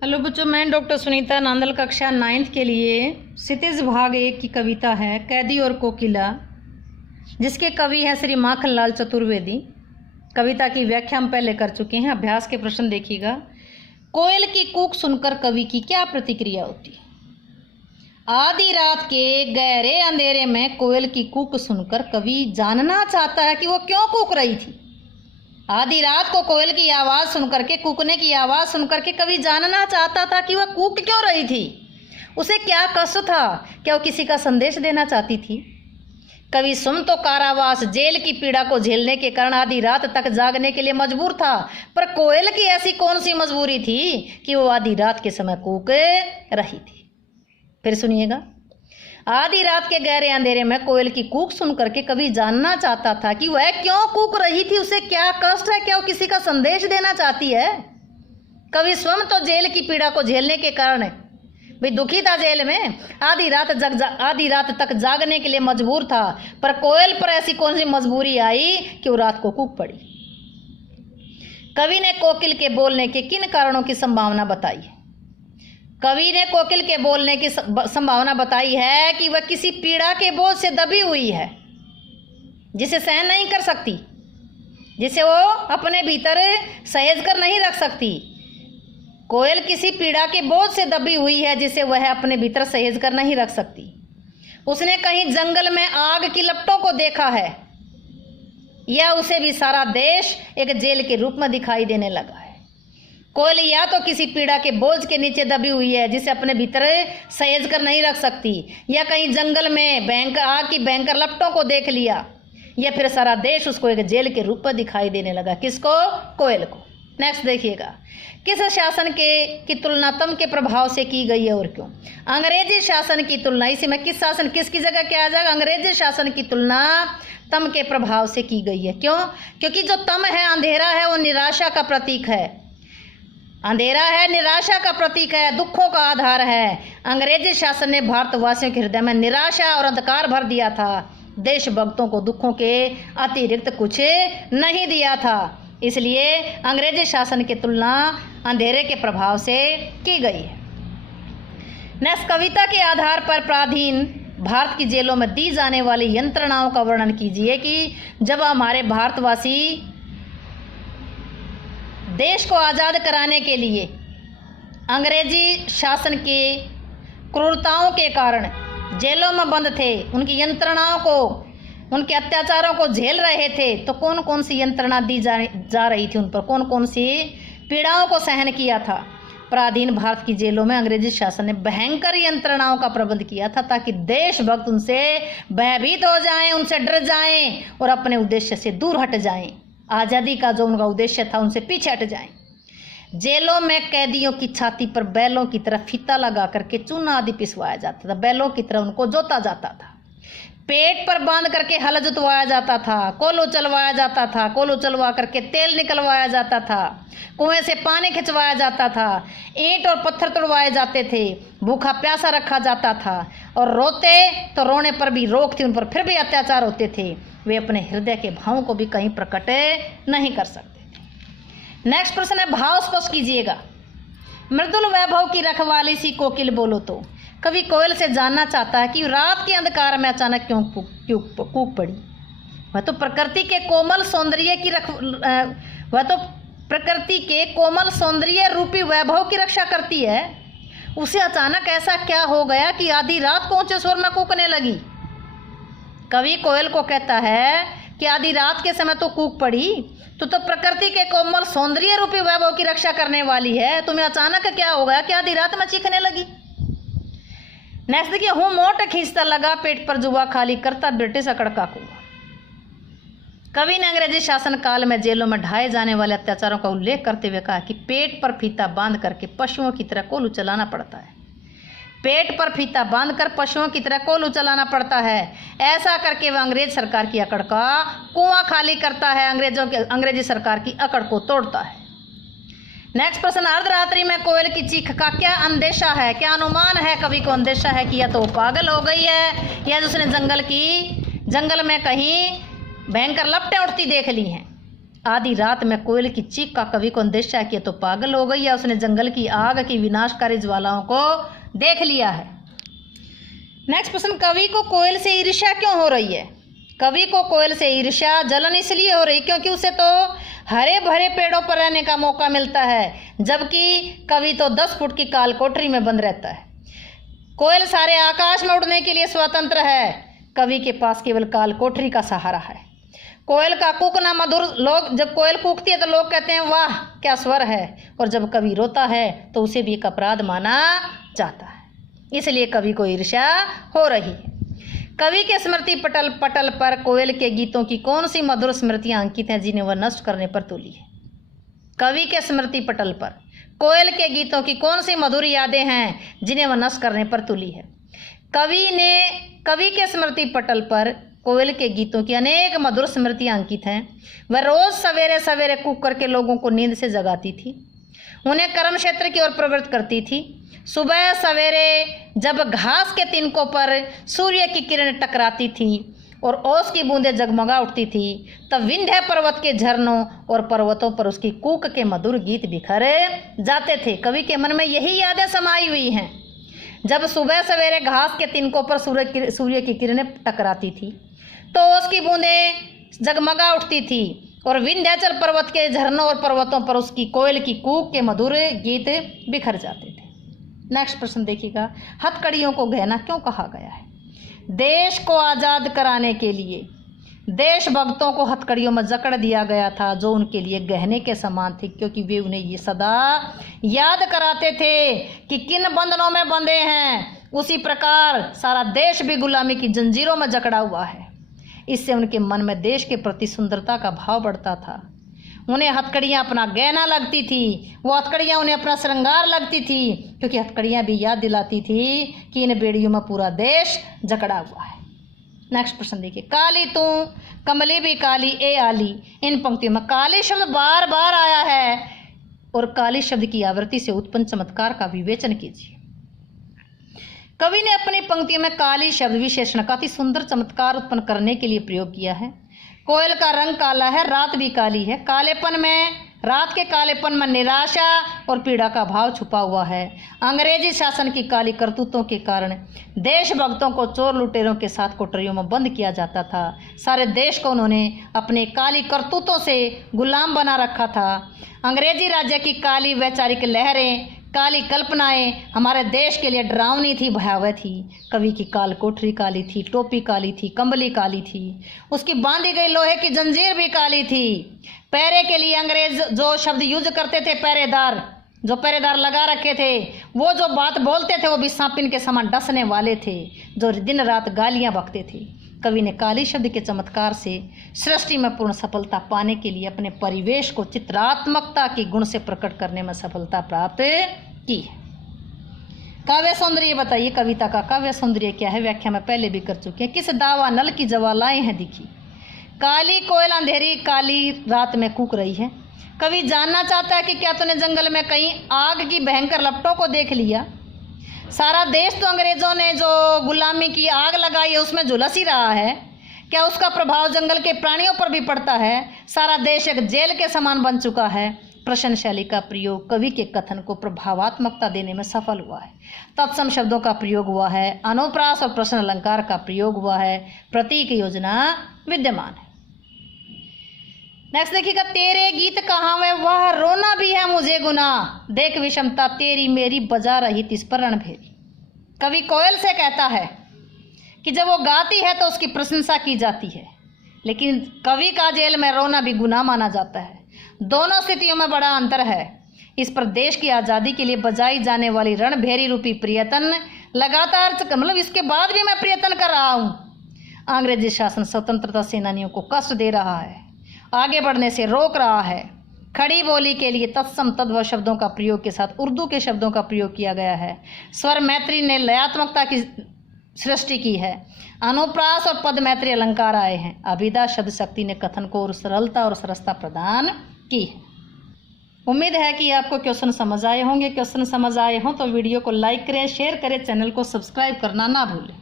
Hello बच्चों, मैं doctor Sunita Nandal कक्षा 9th के लिए क्षितिज भाग 1 की कविता है कैदी और कोकिला, जिसके कवि हैं श्री माखनलाल चतुर्वेदी। कविता की व्याख्या हम पहले कर चुके हैं। अभ्यास के प्रश्न देखिएगा। कोयल की कूक सुनकर कवि की क्या प्रतिक्रिया होती? आधी रात के गहरे अंधेरे में कोयल की कूक सुनकर कवि जानना चाहता है कि वो क्यों कूक रही थी। आधी रात को कोयल की आवाज़ सुनकर के, कूकने की आवाज़ सुनकर के कवि जानना चाहता था कि वह कूक क्यों रही थी, उसे क्या कष्ट था, क्या वो किसी का संदेश देना चाहती थी। कवि स्वयं तो कारावास, जेल की पीड़ा को झेलने के कारण आधी रात तक जागने के लिए मजबूर था, पर कोयल की ऐसी कौन सी मजबूरी थी कि वो आधी रात के समय कूक रही थी। फिर सुनिएगा। आधी रात के गहरे अंधेरे में कोयल की कूक सुन करके कवि जानना चाहता था कि वह क्यों कूक रही थी, उसे क्या कष्ट है, क्या वो किसी का संदेश देना चाहती है। कवि स्वयं तो जेल की पीड़ा को झेलने के कारण भाई दुखी था, जेल में आधी रात तक जागने के लिए मजबूर था, पर कोयल पर ऐसी कौन सी मजबूरी आई कि वो रात को कूक पड़ी। कवि ने कोकिल के बोलने के किन कारणों की संभावना बताई? कवि ने कोकिल के बोलने की संभावना बताई है कि वह किसी पीड़ा के बोझ से दबी हुई है, जिसे सहन नहीं कर सकती, जिसे वो अपने भीतर सहेज कर नहीं रख सकती। कोयल किसी पीड़ा के बोझ से दबी हुई है, जिसे वह अपने भीतर सहेज कर नहीं रख सकती। उसने कहीं जंगल में आग की लपटों को देखा है, या उसे भी सारा देश एक जेल के रूप में दिखाई देने लगा है। कोयल या तो किसी पीड़ा के बोझ के नीचे दबी हुई है, जिसे अपने भीतर सहेज कर नहीं रख सकती, या कहीं जंगल में आग की भयंकर लपटों को देख लिया, या फिर सारा देश उसको एक जेल के रूप में दिखाई देने लगा। किसको? कोयल को। नेक्स्ट देखिएगा। किस शासन की तुलना तम के प्रभाव से की गई है और क्यों? अंग्रेजी शासन की तुलना, इसी में किस शासन, किसकी जगह क्या आ जाएगा? अंग्रेजी शासन की तुलना तम के प्रभाव से की गई है। क्यों? क्योंकि जो तम है, अंधेरा है, वो निराशा का प्रतीक है। अंधेरा है, निराशा का प्रतीक है, दुखों का आधार है। अंग्रेजी शासन ने भारतवासियों के हृदय में निराशा और अंधकार भर दिया था। देशभक्तों को दुखों के अतिरिक्त कुछ नहीं दिया था, इसलिए अंग्रेजी शासन की तुलना अंधेरे के प्रभाव से की गई है। नेक्स्ट, कविता के आधार पर पराधीन भारत की जेलों में दी जाने वाली यंत्रणाओं का वर्णन कीजिए कि जब हमारे भारतवासी देश को आज़ाद कराने के लिए अंग्रेजी शासन की क्रूरताओं के कारण जेलों में बंद थे, उनकी यंत्रणाओं को, उनके अत्याचारों को झेल रहे थे, तो कौन कौन सी यंत्रणा दी जा रही थी, उन पर कौन कौन सी पीड़ाओं को सहन किया था। पराधीन भारत की जेलों में अंग्रेजी शासन ने भयंकर यंत्रणाओं का प्रबंध किया था, ताकि देशभक्त उनसे भयभीत हो जाएं, उनसे डर जाएं और अपने उद्देश्य से दूर हट जाएं। आज़ादी का जो उनका उद्देश्य था, उनसे पीछे हट जाएं। जेलों में कैदियों की छाती पर बैलों की तरह फीता लगा करके चूना आदि पिसवाया जाता था, बैलों की तरह उनको जोता जाता था। पेट पर बांध करके हल जुतवाया जाता था, कोल उचलवाया जाता था, कोल उचलवा करके तेल निकलवाया जाता था, कुएं से पानी खिंचवाया जाता था, ईंट और पत्थर तोड़वाए जाते थे, भूखा प्यासा रखा जाता था, और रोते तो रोने पर भी रोक थी उन पर, फिर भी अत्याचार होते थे। वे अपने हृदय के भावों को भी कहीं प्रकट नहीं कर सकते थे। नेक्स्ट प्रश्न है, भाव स्पष्ट कीजिएगा। मृदुल वैभव की रखवाली सी कोकिल बोलो तो। कवि कोयल से जानना चाहता है कि रात के अंधकार में अचानक क्यों कूक पड़ी। वह तो प्रकृति के कोमल सौंदर्य रूपी वैभव की रक्षा करती है। उसे अचानक ऐसा क्या हो गया कि आधी रात को ऊंचे स्वर में कूकने लगी। कवि कोयल को कहता है कि आधी रात के समय तो कूक पड़ी, तो प्रकृति के कोमल सौंदर्य रूपी वैभव की रक्षा करने वाली है, तुम्हें अचानक क्या हो गया कि आधी रात में चीखने लगी। नेक्स्ट देखिए। हूँ मोट खींचता लगा, पेट पर जुआ खाली करता, ब्रिटिश अकड़ का कुआं। कवि ने अंग्रेजी शासन काल में जेलों में ढाए जाने वाले अत्याचारों का उल्लेख करते हुए कहा कि पेट पर फीता बांध करके पशुओं की तरह कोल उचलाना पड़ता है। पेट पर फीता बांधकर पशुओं की तरह कोल उचलाना पड़ता है। ऐसा करके वह अंग्रेज सरकार की अकड़ का कुआं खाली करता है, अंग्रेजी सरकार की अकड़ को तोड़ता है। नेक्स्ट प्रश्न, अर्धरात्रि में कोयल की चीख का क्या अंदेशा है, क्या अनुमान है? कवि को अंदेशा है कि या तो पागल हो गई है, या उसने जंगल में कहीं भयंकर लपटें उठती देख ली हैं। आधी रात में कोयल की चीख का कवि को अंदेशा किया तो पागल हो गई, या उसने जंगल की आग की विनाशकारी ज्वालाओं को देख लिया है। नेक्स्ट प्रश्न, कवि को कोयल से ईर्ष्या क्यों हो रही है? कवि को कोयल से ईर्ष्या जलन इसलिए हो रही क्योंकि उसे तो हरे भरे पेड़ों पर रहने का मौका मिलता है, जबकि कवि तो 10 फुट की काल कोठरी में बंद रहता है। कोयल सारे आकाश में उड़ने के लिए स्वतंत्र है, कवि के पास केवल काल कोठरी का सहारा है। कोयल का कूकना मधुर, लोग जब कोयल कूकती है तो लोग कहते हैं वाह क्या स्वर है, और जब कवि रोता है तो उसे भी एक अपराध माना जाता है, इसलिए कवि को ईर्ष्या हो रही है। कवि के स्मृति पटल पर कोयल के गीतों की कौन सी मधुर स्मृतियां अंकित हैं जिन्हें वह नष्ट करने पर तुली है? कवि के स्मृति पटल पर कोयल के गीतों की कौन सी मधुर यादें हैं जिन्हें वह नष्ट करने पर तुली है? कवि के स्मृति पटल पर कोयल के गीतों की अनेक मधुर स्मृतियां अंकित हैं। वह रोज सवेरे सवेरे कूक करके लोगों को नींद से जगाती थी, उन्हें कर्म क्षेत्र की ओर प्रवृत्त करती थी। सुबह सवेरे जब घास के तिनकों पर सूर्य की किरण टकराती थी और ओस की बूंदें जगमगा उठती थी, तब विंध्य पर्वत के झरनों और पर्वतों पर उसकी कूक के मधुर गीत बिखरे जाते थे। कवि के मन में यही यादें समाई हुई हैं। जब सुबह सवेरे घास के तिनकों पर सूर्य की किरणें टकराती थी तो ओस की बूंदें जगमगा उठती थी और विंध्याचल पर्वत के झरनों और पर्वतों पर उसकी कोयल की कूक के मधुर गीत बिखर जाते थे। नेक्स्ट प्रश्न देखिएगा, हथकड़ियों को गहना क्यों कहा गया है? देश को आज़ाद कराने के लिए देशभक्तों को हथकड़ियों में जकड़ दिया गया था, जो उनके लिए गहने के समान थी, क्योंकि वे उन्हें ये सदा याद कराते थे कि किन बंधनों में बंधे हैं। उसी प्रकार सारा देश भी गुलामी की जंजीरों में जकड़ा हुआ है। इससे उनके मन में देश के प्रति सुंदरता का भाव बढ़ता था। उन्हें हथकड़ियाँ अपना गहना लगती थी, वो हथकड़ियाँ उन्हें अपना श्रृंगार लगती थी, क्योंकि हथकड़ियाँ भी याद दिलाती थी कि इन बेड़ियों में पूरा देश जकड़ा हुआ है। नेक्स्ट प्रश्न देखिए, काली तू कमली भी काली ए आली। इन पंक्तियों में काली शब्द बार बार आया है और काली शब्द की आवृत्ति से उत्पन्न चमत्कार का विवेचन कीजिए। कवि ने अपनी पंक्तियों में काली शब्द विशेषण का अति सुंदर चमत्कार उत्पन्न करने के लिए प्रयोग किया है। कोयल का रंग काला है, रात भी काली है। रात के कालेपन में निराशा और पीड़ा का भाव छुपा हुआ है। अंग्रेजी शासन की काली करतूतों के कारण देशभक्तों को चोर लुटेरों के साथ कोठरियों में बंद किया जाता था। सारे देश को उन्होंने अपने काली करतूतों से गुलाम बना रखा था। अंग्रेजी राज्य की काली वैचारिक लहरें, काली कल्पनाएं हमारे देश के लिए डरावनी थी, भयावह थी। कवि की काल कोठरी काली थी, टोपी काली थी, कंबली काली थी, उसकी बांधी गई लोहे की जंजीर भी काली थी। पहरे के लिए अंग्रेज जो शब्द यूज करते थे, जो पहरेदार लगा रखे थे, वो जो बात बोलते थे वो भी सांपिन के समान डसने वाले थे, जो दिन रात गालियां बकते थे। कवि ने काली शब्द के चमत्कार से सृष्टि में पूर्ण सफलता पाने के लिए अपने परिवेश को चित्रात्मकता के गुण से प्रकट करने में सफलता प्राप्त की है। काव्य सौंदर्य बताइए, कविता का काव्य सौंदर्य क्या है? व्याख्या में पहले भी कर चुके हैं। किस दावा नल की ज्वालाएं हैं दिखी। काली कोयल अंधेरी काली रात में कूक रही है। कवि जानना चाहता है कि क्या तूने जंगल में कहीं आग की भयंकर लपटों को देख लिया? सारा देश तो अंग्रेजों ने जो गुलामी की आग लगाई है उसमें झुलस ही रहा है। क्या उसका प्रभाव जंगल के प्राणियों पर भी पड़ता है? सारा देश एक जेल के समान बन चुका है। प्रश्न शैली का प्रयोग कवि के कथन को प्रभावात्मकता देने में सफल हुआ है। तत्सम शब्दों का प्रयोग हुआ है। अनुप्रास और प्रश्न अलंकार का प्रयोग हुआ है। प्रतीक योजना विद्यमान है। नेक्स्ट देखिएगा, तेरे गीत कहाँ वे वह रोना भी है मुझे गुना, देख विषमता तेरी मेरी बजा रही तिस पर रणभेरी। कवि कोयल से कहता है कि जब वो गाती है तो उसकी प्रशंसा की जाती है, लेकिन कवि का जेल में रोना भी गुनाह माना जाता है। दोनों स्थितियों में बड़ा अंतर है। इस पर देश की आज़ादी के लिए बजाई जाने वाली रणभेरी रूपी प्रियतन लगातार, मतलब इसके बाद भी मैं प्रियतन कर रहा हूँ। अंग्रेजी शासन स्वतंत्रता सेनानियों को कष्ट दे रहा है, आगे बढ़ने से रोक रहा है। खड़ी बोली के लिए तत्सम तद्भव शब्दों का प्रयोग के साथ उर्दू के शब्दों का प्रयोग किया गया है। स्वर मैत्री ने लयात्मकता की सृष्टि की है। अनुप्रास और पद मैत्री अलंकार आए हैं। अभिधा शब्द शक्ति ने कथन को और सरलता और सरसता प्रदान की है। उम्मीद है कि आपको क्वेश्चन समझ आए होंगे। क्वेश्चन समझ आए हों तो वीडियो को लाइक करें, शेयर करें, चैनल को सब्सक्राइब करना ना भूलें।